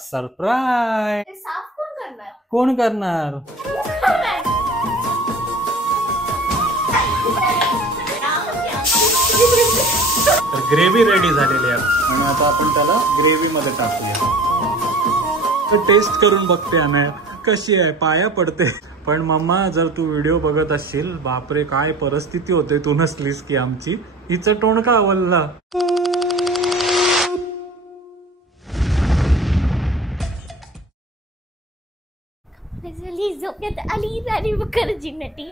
Surprise. साफ कोण करणार? कोण करणार? ग्रेव्ही रेडी झालेली आहे आणि आता आपण त्याला ग्रेव्ही मध्ये टाकूया. तर टेस्ट करून बघते अनया कशी आहे. पाया पडते. पण मम्मा जर तू व्हिडिओ बघत असशील, बापरे काय परिस्थिती होते तू नसलीस की आमची. हिचं टोणका आवडला. झोप्यात आली राणी मुखर्जी नटी.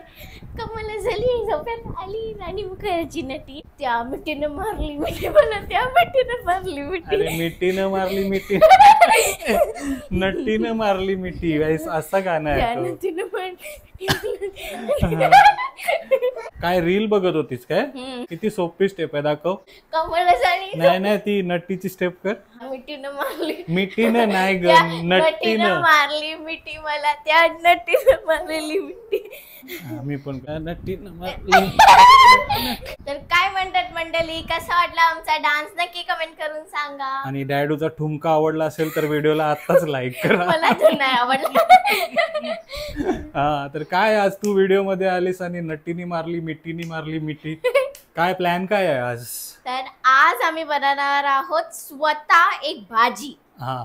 कमल झाली झोप्यात आली राणी मुखर्जी नटी. त्या मिठीनं मारली मिठी मला, त्या मिठीनं मारली मिठी. अरे मिठीनं मारली मिठी नटीनं मारली मिठी असं गाणं आहे. काय रील बघत होतीस काय? किती सोपी स्टेप आहे, दाखव. कमल झाली. नाही ती नटीची स्टेप कर. मिठीनं मारली. मिठीनं नाही ग, नटीनं मारली मिठी मला, त्या नटीनं मारलेली मिठी. मी पण नटीनं मारली. तर काय म्हणतात मंडळी, कसा वाटला आमचा डान्स नक्की कमेंट करून सांगा. आणि डॅडूचा ठुमका आवडला असेल तर व्हिडिओला आताच लाईक करा. मला तर नाही आवडला. हा तर काय आज तू व्हिडिओ मध्ये आलीस आणि नटीनी मारली मिठीनी मारली मिठी. काय प्लॅन काय आहे आज? तर आज आम्ही बनवणार आहोत स्वतः एक भाजी. हा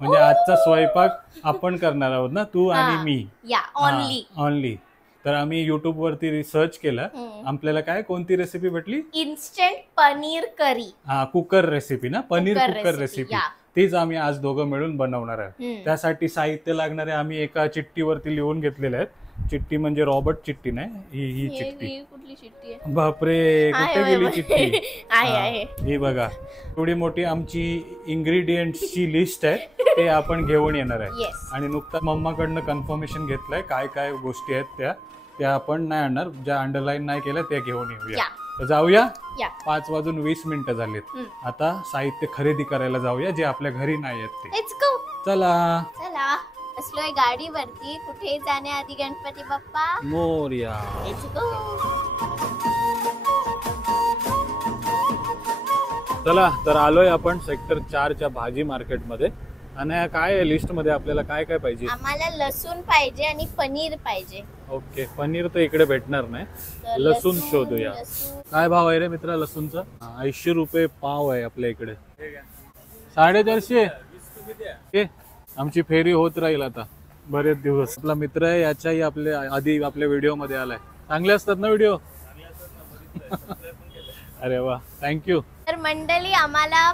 म्हणजे आजचा स्वयंपाक आपण करणार आहोत ना, तू आणि मी. या ऑनली. तर आम्ही युट्यूब वरती रिसर्च केलं. आपल्याला काय कोणती रेसिपी भेटली? इन्स्टंट पनीर करी. हा कुकर रेसिपी ना, पनीर कुकर रेसिपी. तीच आम्ही आज दोघं मिळून बनवणार आहे. त्यासाठी साहित्य लागणारे आम्ही एका चिठ्ठीवरती लिहून घेतलेले आहेत. चिठ्ठी म्हणजे रॉबर्ट चिठ्ठी नाही, ही चिठ्ठी. कुठली चिठ्ठी आहे? बापरे कुठे गेली चिठ्ठी? आहे ही बघा, थोडी मोठी आमची इन्ग्रेडियंट्सची लिस्ट आहे, ते आपण घेऊन येणार आहे. आणि नुकता मम्माकडनं कन्फर्मेशन घेतलंय काय काय गोष्टी आहेत त्या आपण नाही आणणार, ज्या अंडरलाईन नाही केल्या त्या घेऊन येऊया. तर जाऊया. 5:20 झालेत. आता साहित्य खरेदी करायला जाऊया, जे आपल्या घरी नाही आहेत ते. चला चला. असलोय गाडीवरती. कुठे जाण्याआधी गणपती बाप्पा मोरया. चला तर आलोय आपण सेक्टर 4च्या भाजी मार्केट मध्ये. आणि काय लिस्ट मध्ये आपल्याला काय काय पाहिजे? आम्हाला लसूण पाहिजे आणि पनीर पाहिजे. ओके, पनीर तर इकडे भेटणार नाही, लसूण शोधूया. काय भाव आहे रे मित्रा लसूणचा? 80 रुपये पाव आहे आपल्या इकडे. 450. आमची फेरी होत राहील आता बरेच दिवस. आपला मित्र आहे, याच्याही आपल्या आधी आपल्या व्हिडिओ मध्ये आलाय. चांगले असतात ना व्हिडिओ? अरे वा, थँक्यू. तर मंडळी आम्हाला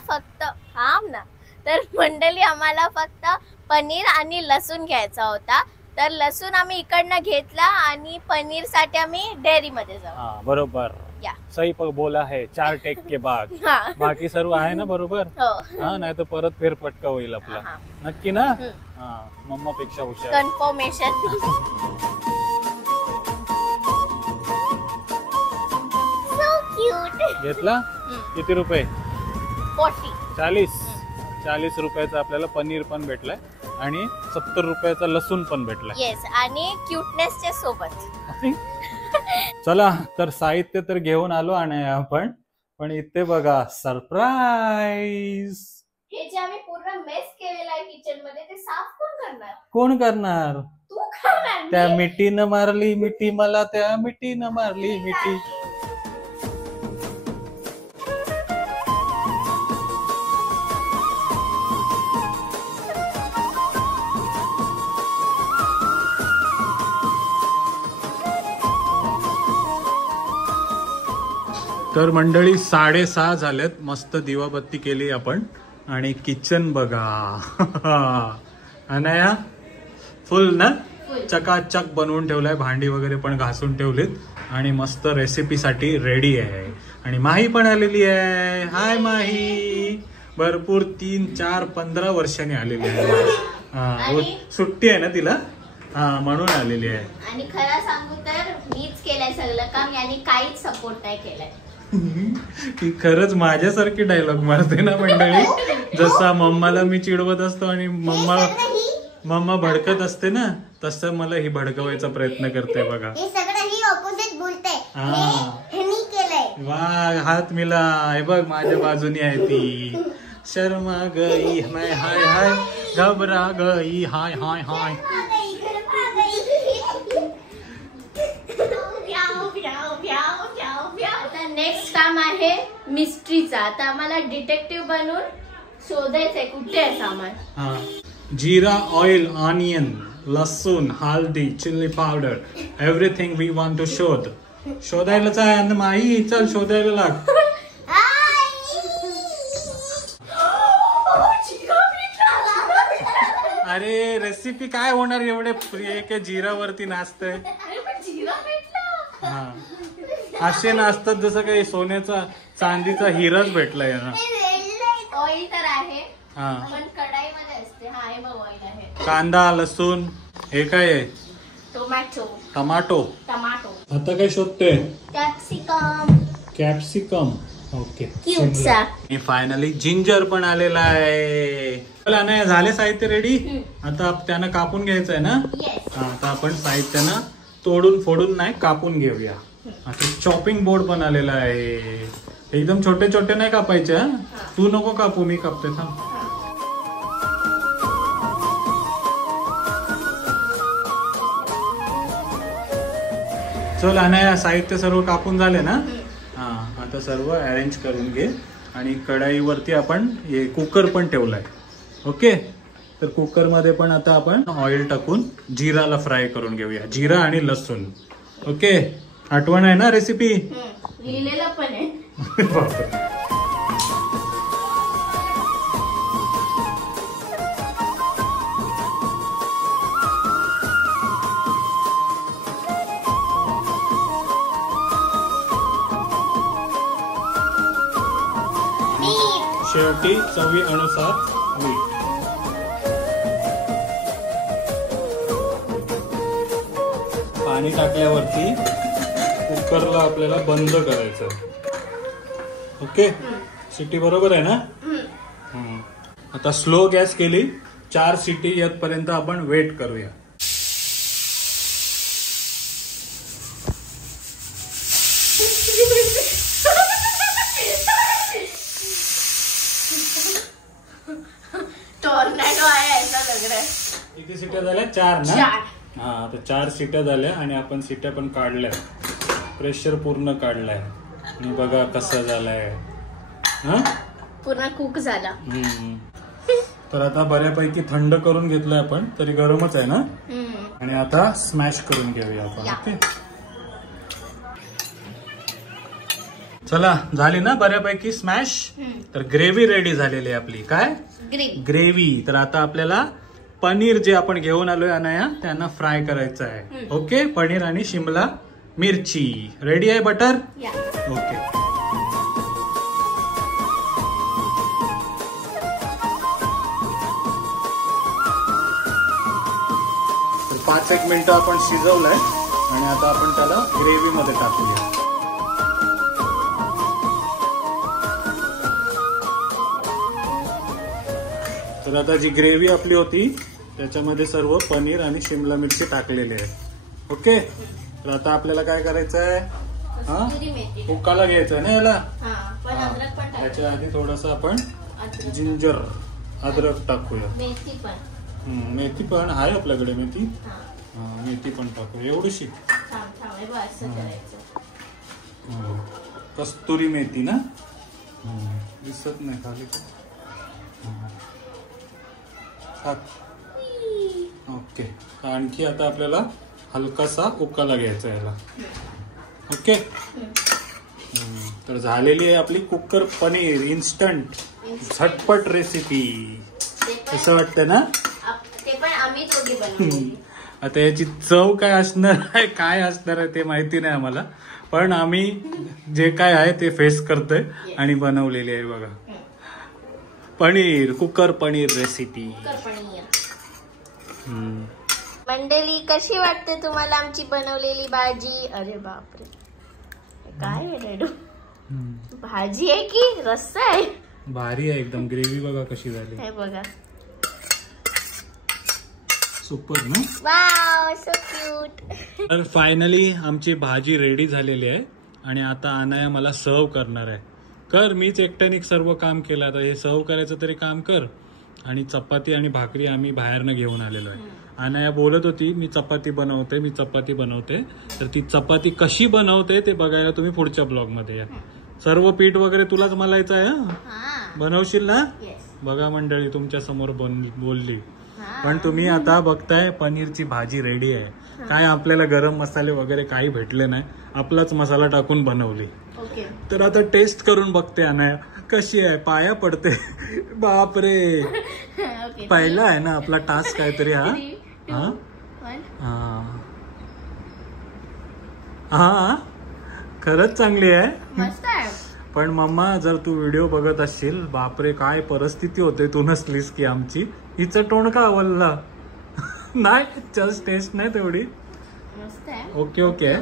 फक्त पनीर आणि लसूण घ्यायचा होता. तर लसूण आम्ही इकडनं घेतला आणि पनीर साठी आम्ही डेअरी मध्ये जाऊ. बरोबर, सही बोला है 4 टेक के बाद. बाकी सर्व आहे ना बरोबर? हा, नाही तर परत फेरफटका होईल आपला. नक्की ना? मम्मा पेक्षा हुशार. कन्फर्मेशन. घेतला. किती रुपये? 40. 40 रुपयाचा आपल्याला पनीर पण भेटलाय आणि 70 रुपयाचा लसूण पण भेटलाय. येस, आणि क्यूटनेसच्या सोबत. चला तर साहित्य तर घेऊन आलो आणि आपण, पण इथे बघा सरप्राईज. हे जे आम्ही पूर्ण मेस केलेलं आहे किचन मध्ये, ते साफ कोण करणार? कोण करणार? तू करणार. त्या मिठीनं मारली मिठी मला, त्या मिठीनं मारली मिठी. तर मंडळी 6:30 झालेत. मस्त दिवाबत्ती केली आपण आणि किचन बघा. अनया फुल ना, चकाचक बनवून ठेवलाय. भांडी वगैरे पण घासून ठेवलीत आणि मस्त रेसिपीसाठी रेडी आहे. आणि माही पण आलेली आहे. हाय माही. भरपूर 3, 4, 15 वर्षांनी आलेली आहे. सुट्टी आहे ना तिला, म्हणून आलेली आहे. आणि खरं सांगू तर मीच केलंय सगळं काम, याने काहीच सपोर्ट नाही केलाय. ती खरंच माझ्यासारखी डायलॉग मारते ना मंडळी. जसा मम्माला मी चिडवत असतो आणि मम्मा भडकत असते ना, तसं मला ही भडकवायचा प्रयत्न करते बघा. वा, हात मिला. हे बघ माझ्या बाजूनी आहे ती. शर्मा गई मैं हाय हाय घबरा गई हाय हाय हाय. आता नेक्स्ट काम आहे मिस्ट्रीचा. आता आम्हाला डिटेक्टिव्ह बनून शोधायचंय कुठे आहे सामान. हा. जीरा, ऑइल, ऑनियन, लसूण, हल्दी, chilli powder, everything we want to शोधायलाच आहे. माई चल शोधायला लाग. अरे रेसिपी काय होणार एवढे एक जिरावरती नाचतंय. हा असे नाचतात जसं काही सोन्याचा चांदीचा हिराच भेटलाय ना. ऑइल तर आहे हा पण कढाईमध्ये असते. हा हे बघ ऑइल आहे. कांदा, लसूण, हे काय आहे? टमाटो. आता काय शोधतोय? कॅप्सिकम. ओके. फायनली जिंजर पण आलेला आहे. चला नाही झाले साहित्य रेडी. आता त्यानं कापून घ्यायचंय ना. आता आपण साहित्यानं तोडून फोडून नाही कापून घेऊया. आता चॉपिंग बोर्ड पण आलेला आहे. एकदम छोटे छोटे नाही कापायचे. तू नको कापू मी कापते थांब. चल अनाया साहित्य सर्व कापून झाले ना. हा आता सर्व अरेंज करून घे. आणि कढाईवरती आपण हे कुकर पण ठेवलाय. ओके. तर कुकर मध्ये पण आता आपण ऑइल टाकून जिराला फ्राय करून घेऊया. जिरा आणि लसूण. ओके. आठवण आहे ना रेसिपी. लिहिलेला पण आहे. शेवटी चवीनुसार मीठ. पाणी टाकल्यावरती कुकरला आपल्याला बंद करायचं. ओके. शिट्टी बरोबर आहे ना. आता स्लो गॅस केली. 4 शिट्टी येतपर्यंत आपण वेट करूया. टॉर्नेडो आहे ऐसा लग रहा है. किती शिट्ट्या झाल्या? 4 ना. हा आता 4 शिट्ट्या झाल्या आणि आपण शिट्ट्या पण काढल्या. प्रेशर पूर्ण काढलाय. आणि बघा कसं झालंय. हा पूर्ण कुक झाला. तर आता बऱ्यापैकी थंड करून घेतलंय आपण. तरी गरमच आहे ना. आणि आता स्मॅश करून घेऊया आपण. ओके. चला झाली ना बऱ्यापैकी स्मॅश. तर ग्रेव्ही रेडी झालेली आहे आपली. काय ग्रेव्ही. तर आता आपल्याला पनीर जे आपण घेऊन आलोय अनाया त्यांना फ्राय करायचं आहे. ओके. पनीर आणि शिमला मिरची रेडी आहे. बटर. ओके. तर 5-1 मिनिटं आपण शिजवलंय आणि आता आपण त्याला ग्रेव्ही मध्ये टाकूया. तर आता जी ग्रेव्ही आपली होती त्याच्यामध्ये सर्व पनीर आणि शिमला मिरची टाकलेली आहे. ओके. तर आता आपल्याला काय करायचं आहे. हा हुक्काला घ्यायचं आहे ना याला. त्याच्या आधी थोडस आपण जिंजर अद्रक टाकूया. मेथी पण आहे आपल्याकडे. मेथी पण टाकूया एवढीशी. कस्तुरी मेथी ना. दिसत नाही खाली. ओके. आणखी आता आपल्याला हलकासा उकाला घ्यायचा याला. ओके. तर झालेली आहे आपली कुकर पनीर इन्स्टंट झटपट रेसिपी. कसं वाटतं ना. ते पण आम्ही दोघे बनवली. आता याची चव काय असणार आहे काय असणार आहे ते माहिती नाही आम्हाला. पण आम्ही जे काय आहे ते फेस करतोय आणि बनवलेली आहे बघा. Paneer cooker paneer recipe. मंडळी कशी वाटते तुम्हाला आमची बनवलेली भाजी. अरे बापरे काय आहे रेडू. भाजी आहे की रस्सा आहे. भारी आहे एकदम. ग्रेव्ही बघा कशी झाली. हे बघा. सुपर ना. Wow so cute. तर फायनली आमची भाजी रेडी झालेली आहे आणि आता अनाया मला सर्व करणार आहे. कर मीच एकट्याने सर्व काम केलं. आता हे सर्व करायचं तरी काम कर. आणि चपाती आणि भाकरी आम्ही बाहेरनं घेऊन आलेलो आहे. अनाया बोलत होती मी चपाती बनवते. तर ती चपाती कशी बनवते ते बघायला तुम्ही पुढच्या ब्लॉग मध्ये या. सर्व पीठ वगैरे तुलाच मलायचं आहे. बनवशील ना? बघा मंडळी तुमच्या समोर बोलली. पण तुम्ही आता बघताय पनीरची भाजी रेडी आहे. काय आपल्याला गरम मसाले वगैरे काही भेटले नाही, आपलाच मसाला टाकून बनवली. तर आता टेस्ट करून बघते अनाया कशी आहे. पाया पडते. बापरे, पहिला आहे ना आपला टास्क काहीतरी. हा खरंच चांगली आहे. पण मम्मा जर तू व्हिडिओ बघत असशील, बापरे काय परिस्थिती होते तू नसलीस की आमची. हिचं तोंड का आवडला नाही, जस्ट टेस्ट नाही तेवढी. ओके.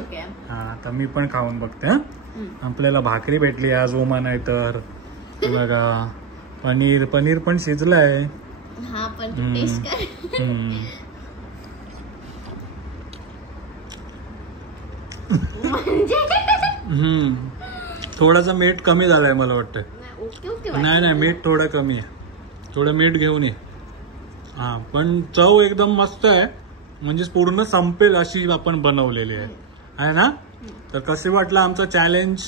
हा तर मी पण खाऊन बघते. आपल्याला भाकरी भेटली आज उमा. नाही तर बघा पनीर पण शिजलंय. थोडासा मीठ कमी झालाय मला वाटतं. नाही मीठ थोडं कमी आहे. थोडं मीठ घेऊन ये. हा पण चव एकदम मस्त आहे. म्हणजे पूर्ण संपेल अशी आपण बनवलेली आहे ना. तर कसे वाटलं आमचं चॅलेंज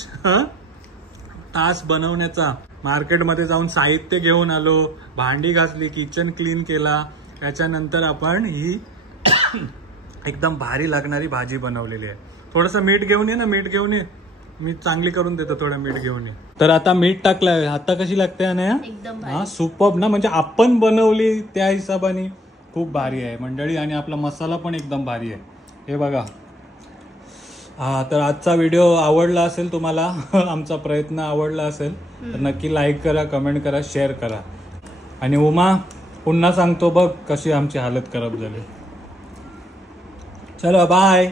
टास्क बनवण्याचा. मार्केटमध्ये जाऊन साहित्य घेऊन आलो, भांडी घासली, किचन क्लीन केला. त्याच्यानंतर आपण ही एकदम भारी लागणारी भाजी बनवलेली आहे. थोडंसं मीठ घेऊन ये ना. मी चांगली करून देतो. थोडं मीठ घेऊन ये. तर आता मीठ टाकलंय. आता कशी लागते अनया? हा सुपर्ब ना. म्हणजे आपण बनवली त्या हिशोबाने खूप भारी आहे मंडळी. आणि आपला मसाला पण एकदम भारी आहे. हे बघा. हा तर आजचा व्हिडिओ आवडला असेल तुम्हाला, आमचा प्रयत्न आवडला असेल तर नक्की लाईक करा, कमेंट करा, शेअर करा. आणि उमा पुन्हा सांगतो बघ कशी आमची हालत खराब झाली. चलो बाय.